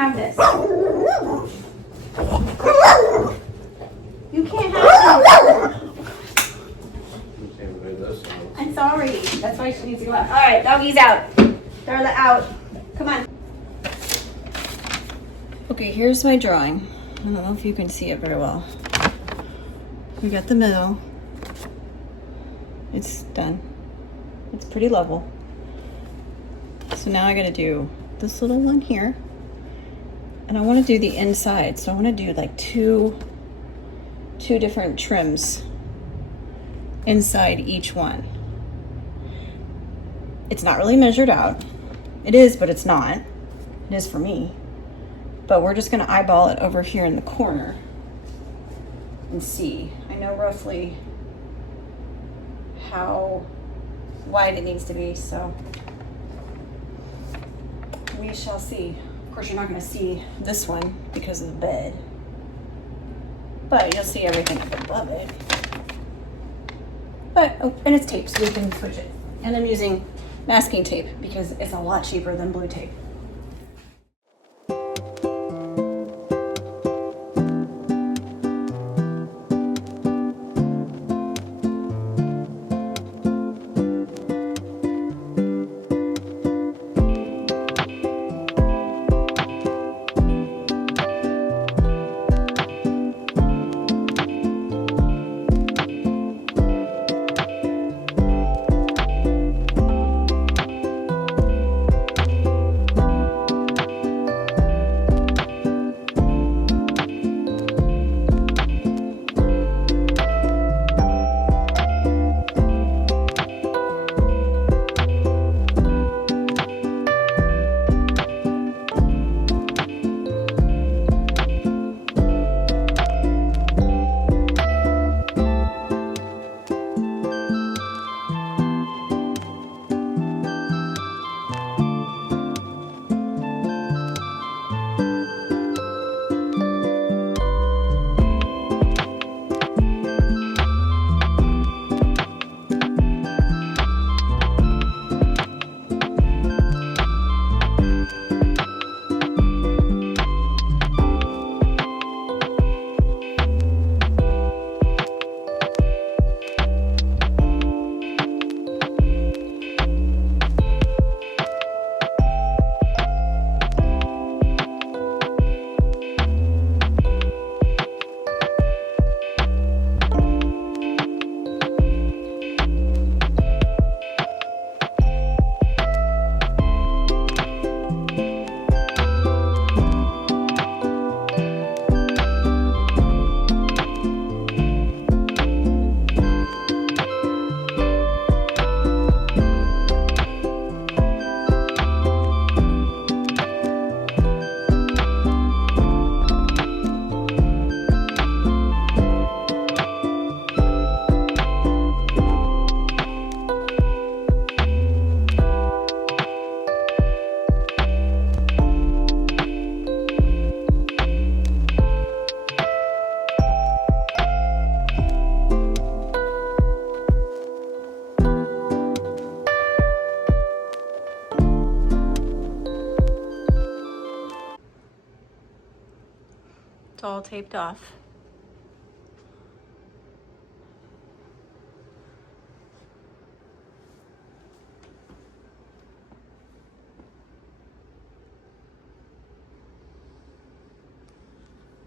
have this. You can't have this. I'm sorry. That's why she needs to go out. All right, doggy's out. Darla out. Come on. Okay, here's my drawing. I don't know if you can see it very well. We got the middle. It's done. It's pretty level. So now I gotta do this little one here. And I wanna do the inside. So I wanna do like two different trims inside each one. It's not really measured out. It is, but it's not. It is for me. But we're just gonna eyeball it over here in the corner and see. I know roughly how wide it needs to be, so we shall see. Of course, you're not gonna see this one because of the bed, but you'll see everything up above it. But, oh, and it's tape, so we can switch it. And I'm using masking tape because it's a lot cheaper than blue tape. It's all taped off.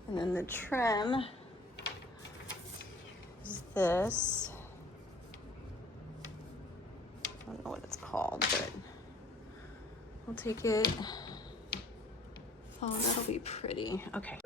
And then the trim is this. I don't know what it's called, but we'll take it. Oh, that'll be pretty. Okay.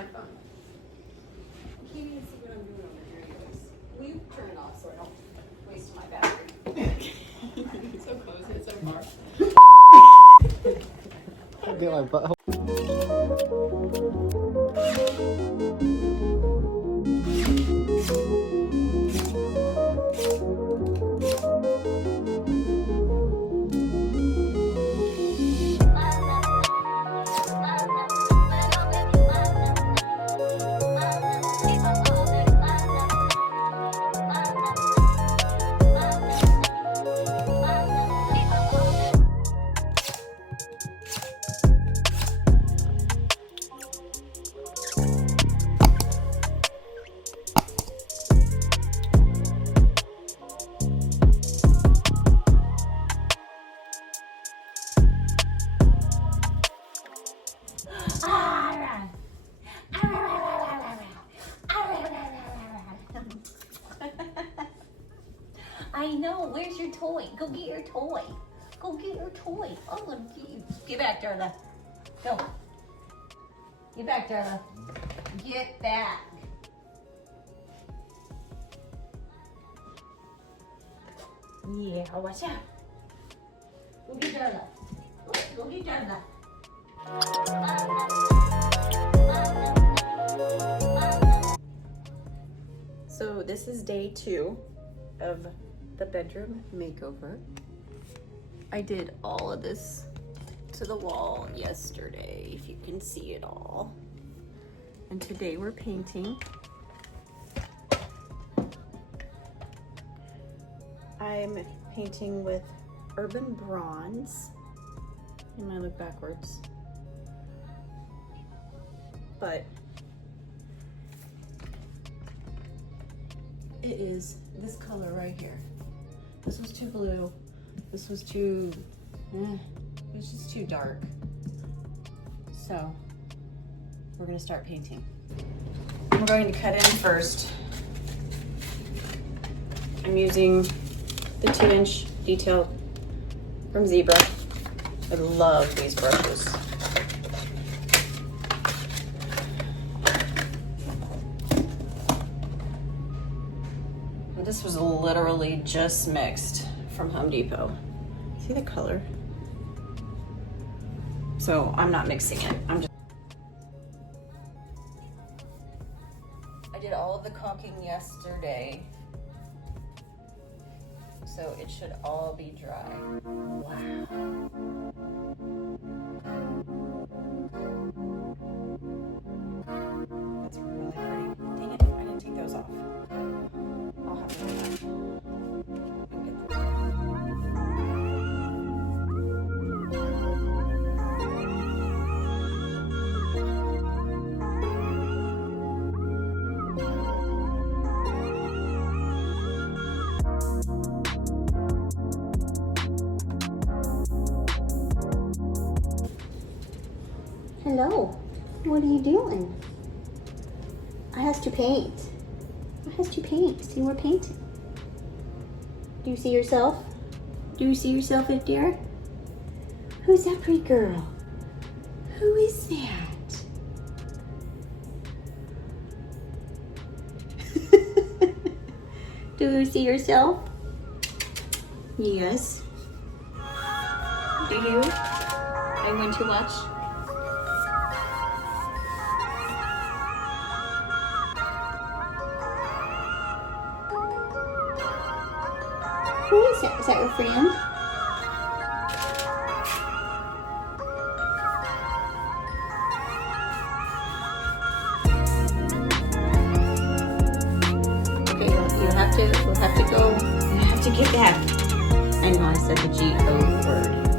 my phone. I can't even see what I'm doing over here anyways. Will you turn it off so I don't waste my battery? So close, it's so far. I get my butt. I know. Where's your toy? Go get your toy. Go get your toy. Oh, look at you. Get back, Darla. Go. Get back, Darla. Get back. Yeah, watch out. Go get Darla. Go get Darla. So this is day 2 of the bedroom makeover. I did all of this to the wall yesterday, if you can see it all. And today we're painting. I'm painting with Urban Bronze. I might look backwards. But it is this color right here. This was too blue. This was too, it was just too dark. So we're gonna start painting. I'm going to cut in first. I'm using the 2-inch detail from Zebra. I love these brushes. This was literally just mixed from Home Depot. See the color? So I'm not mixing it. I did all of the caulking yesterday, so it should all be dry. Wow. That's really pretty. Dang it, I didn't take those off. I'll have to go back and get those. Hello. What are you doing? I has to paint. I has to paint. See, we're painting. Do you see yourself? Do you see yourself up there? Who's that pretty girl? Who is that? Do you see yourself? Yes. Do you? I want to watch. Who is that? Is that your friend? Okay, you'll have to go. You have to get that. I know I said the G-O word.